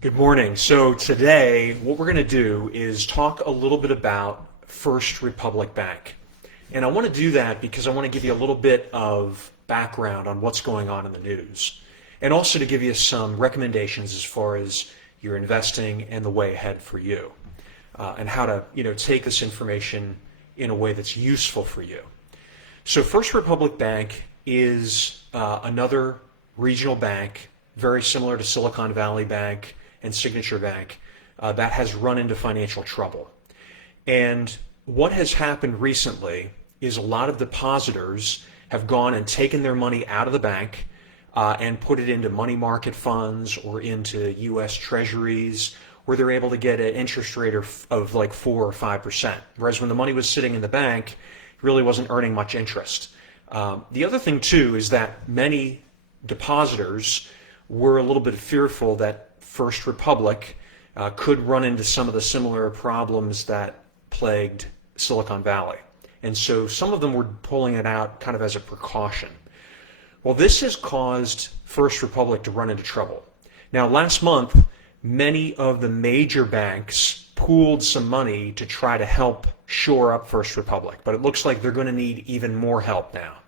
Good morning. So today, what we're going to do is talk a little bit about First Republic Bank. And I want to do that because I want to give you a little bit of background on what's going on in the news, and also to give you some recommendations as far as your investing and the way ahead for you, and how to take this information in a way that's useful for you. So First Republic Bank is another regional bank, very similar to Silicon Valley Bank and Signature Bank, that has run into financial trouble. And what has happened recently is a lot of depositors have gone and taken their money out of the bank and put it into money market funds or into U.S. Treasuries, where they're able to get an interest rate of like 4 or 5%. Whereas when the money was sitting in the bank, it really wasn't earning much interest. The other thing too is that many depositors were a little bit fearful that First Republic could run into some of the similar problems that plagued Silicon Valley. And so some of them were pulling it out kind of as a precaution. Well, this has caused First Republic to run into trouble. Now, last month, many of the major banks pooled some money to try to help shore up First Republic, but it looks like they're going to need even more help now.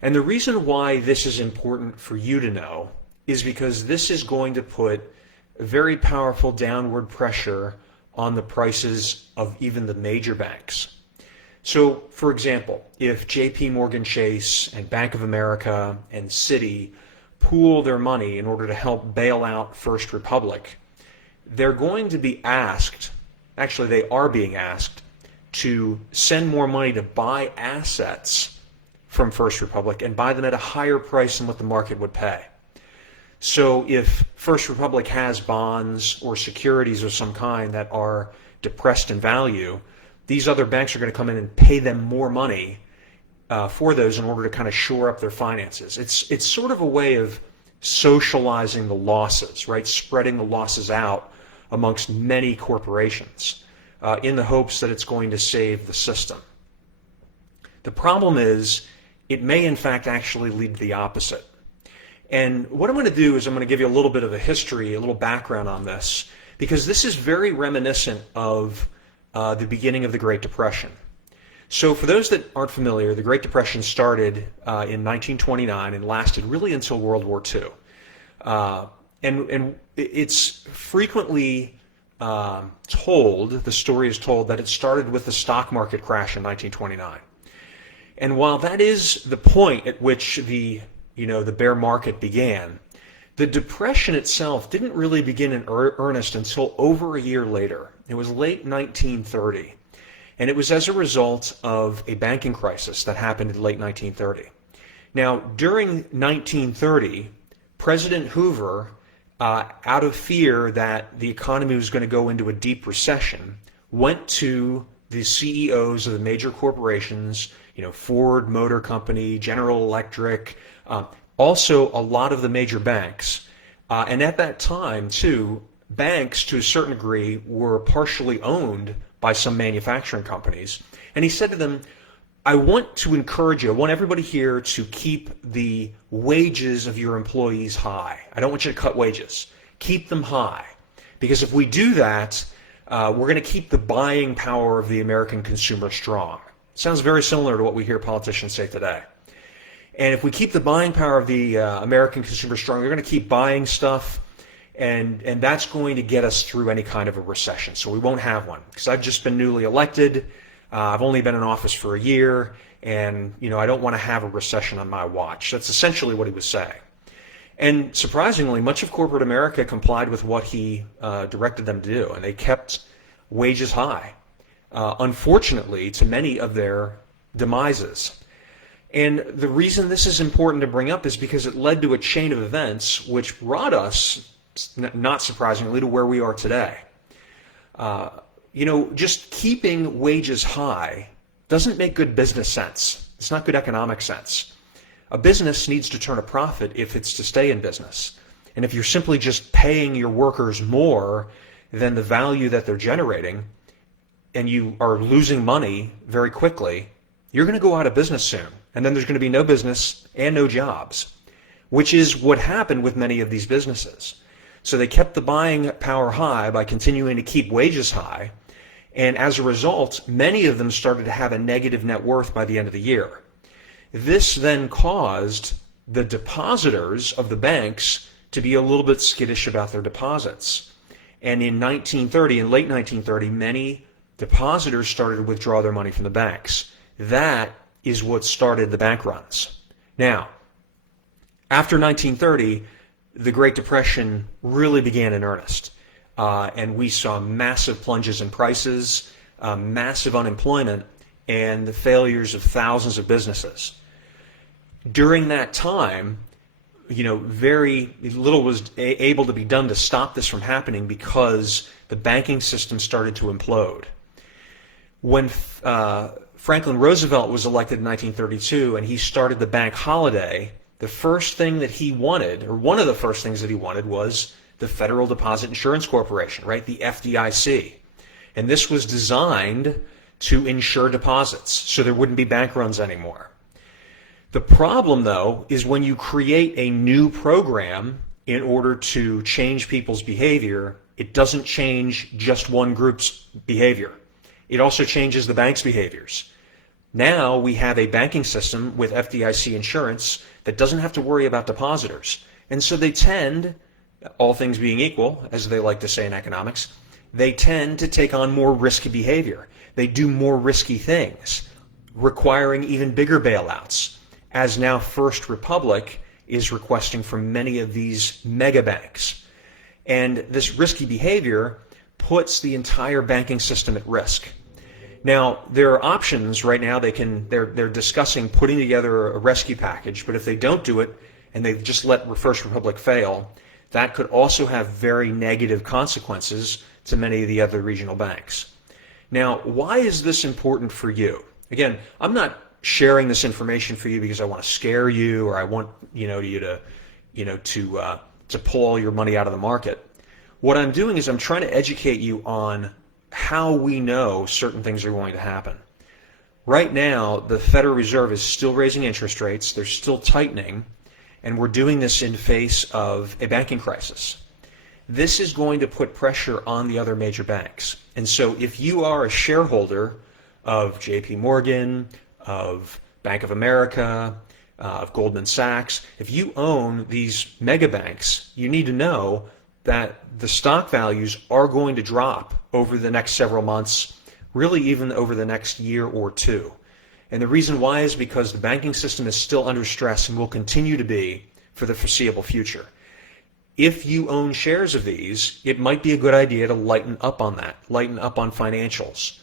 And the reason why this is important for you to know is because this is going to put very powerful downward pressure on the prices of even the major banks. So, for example, if JP Morgan Chase and Bank of America and Citi pool their money in order to help bail out First Republic, they're going to be asked, actually they are being asked, to send more money to buy assets from First Republic and buy them at a higher price than what the market would pay. So if First Republic has bonds or securities of some kind that are depressed in value, these other banks are going to come in and pay them more money for those in order to kind of shore up their finances. It's sort of a way of socializing the losses, right? Spreading the losses out amongst many corporations in the hopes that it's going to save the system. The problem is it may in fact actually lead to the opposite. And what I'm going to do is I'm going to give you a little bit of a history, a little background on this, because this is very reminiscent of the beginning of the Great Depression. So for those that aren't familiar, the Great Depression started in 1929 and lasted really until World War II. And it's frequently told, the story is told, that it started with the stock market crash in 1929. And while that is the point at which the bear market began, the depression itself didn't really begin in earnest until over a year later. It was late 1930, and it was as a result of a banking crisis that happened in late 1930. Now, during 1930, President Hoover, out of fear that the economy was going to go into a deep recession, went to the CEOs of the major corporations, Ford Motor Company, General Electric, also a lot of the major banks. And at that time, too, banks, to a certain degree, were partially owned by some manufacturing companies. And he said to them, I want to encourage you, I want everybody here to keep the wages of your employees high. I don't want you to cut wages. Keep them high. Because if we do that, we're going to keep the buying power of the American consumer strong. Sounds very similar to what we hear politicians say today. And if we keep the buying power of the American consumer strong, they're going to keep buying stuff, and that's going to get us through any kind of a recession. So we won't have one, because I've just been newly elected. I've only been in office for a year, and I don't want to have a recession on my watch. That's essentially what he was saying. And surprisingly, much of corporate America complied with what he directed them to do, and they kept wages high, unfortunately, to many of their demises. And the reason this is important to bring up is because it led to a chain of events which brought us, not surprisingly, to where we are today. Just keeping wages high doesn't make good business sense. It's not good economic sense. A business needs to turn a profit if it's to stay in business. And if you're simply just paying your workers more than the value that they're generating, and you are losing money very quickly, you're going to go out of business soon. And then there's going to be no business and no jobs, which is what happened with many of these businesses. So they kept the buying power high by continuing to keep wages high. And as a result, many of them started to have a negative net worth by the end of the year. This then caused the depositors of the banks to be a little bit skittish about their deposits. And in late 1930, many depositors started to withdraw their money from the banks. That is what started the bank runs. Now, after 1930, the Great Depression really began in earnest. And we saw massive plunges in prices, massive unemployment, and the failures of thousands of businesses. During that time, very little was able to be done to stop this from happening because the banking system started to implode. When Franklin Roosevelt was elected in 1932 and he started the bank holiday, the first thing that he wanted, or one of the first things that he wanted, was the Federal Deposit Insurance Corporation, right? The FDIC. And this was designed to insure deposits so there wouldn't be bank runs anymore. The problem, though, is when you create a new program in order to change people's behavior, it doesn't change just one group's behavior. It also changes the bank's behaviors. Now we have a banking system with FDIC insurance that doesn't have to worry about depositors. And so they tend, all things being equal, as they like to say in economics, they tend to take on more risky behavior. They do more risky things, requiring even bigger bailouts, as now First Republic is requesting from many of these mega banks. And this risky behavior puts the entire banking system at risk. Now, there are options right now. They're discussing putting together a rescue package, but if they don't do it and they just let First Republic fail, that could also have very negative consequences to many of the other regional banks. Now, why is this important for you? Again, I'm not sharing this information for you because I want to scare you or I want you to pull all your money out of the market. What I'm doing is I'm trying to educate you on how we know certain things are going to happen. Right now, the Federal Reserve is still raising interest rates. They're still tightening, and we're doing this in face of a banking crisis. This is going to put pressure on the other major banks. And so if you are a shareholder of JP Morgan, of Bank of America, of Goldman Sachs, if you own these mega banks, you need to know that the stock values are going to drop over the next several months, really even over the next year or two. And the reason why is because the banking system is still under stress and will continue to be for the foreseeable future. If you own shares of these, it might be a good idea to lighten up on that, lighten up on financials.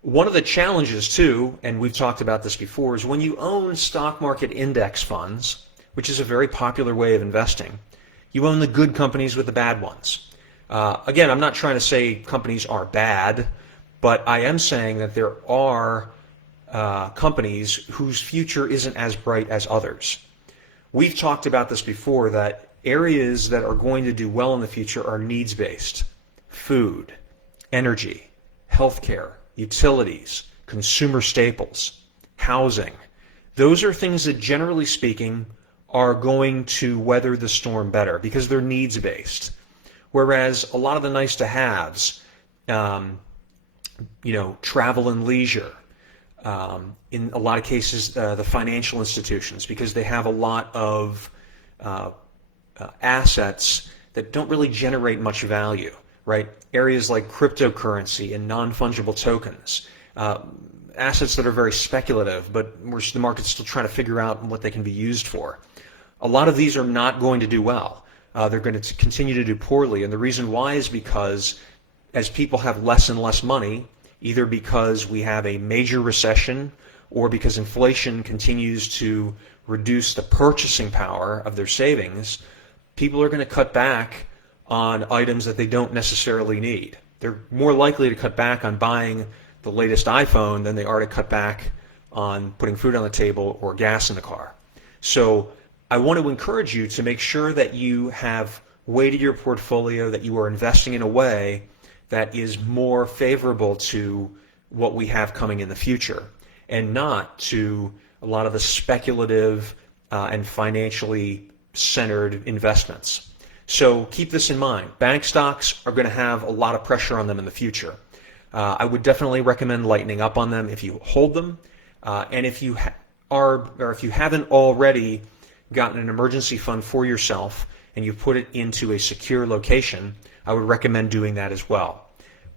One of the challenges too, and we've talked about this before, is when you own stock market index funds, which is a very popular way of investing, you own the good companies with the bad ones. Again, I'm not trying to say companies are bad, but I am saying that there are companies whose future isn't as bright as others. We've talked about this before, that areas that are going to do well in the future are needs-based. Food, energy, healthcare, utilities, consumer staples, housing. Those are things that, generally speaking, are going to weather the storm better because they're needs-based. Whereas a lot of the nice-to-haves, travel and leisure, in a lot of cases, the financial institutions, because they have a lot of assets that don't really generate much value, right? Areas like cryptocurrency and non-fungible tokens, assets that are very speculative, but the market's still trying to figure out what they can be used for. A lot of these are not going to do well. They're going to continue to do poorly, and the reason why is because as people have less and less money, either because we have a major recession or because inflation continues to reduce the purchasing power of their savings, people are going to cut back on items that they don't necessarily need. They're more likely to cut back on buying the latest iPhone than they are to cut back on putting food on the table or gas in the car. So I want to encourage you to make sure that you have weighted your portfolio, that you are investing in a way that is more favorable to what we have coming in the future, and not to a lot of the speculative and financially centered investments. So keep this in mind. Bank stocks are going to have a lot of pressure on them in the future. I would definitely recommend lightening up on them if you hold them, and if you if you haven't already gotten an emergency fund for yourself and you've put it into a secure location, I would recommend doing that as well.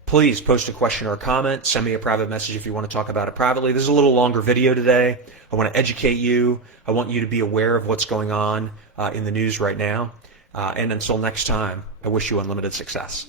Please post a question or a comment. Send me a private message if you want to talk about it privately. This is a little longer video today. I want to educate you. I want you to be aware of what's going on in the news right now. And until next time, I wish you unlimited success.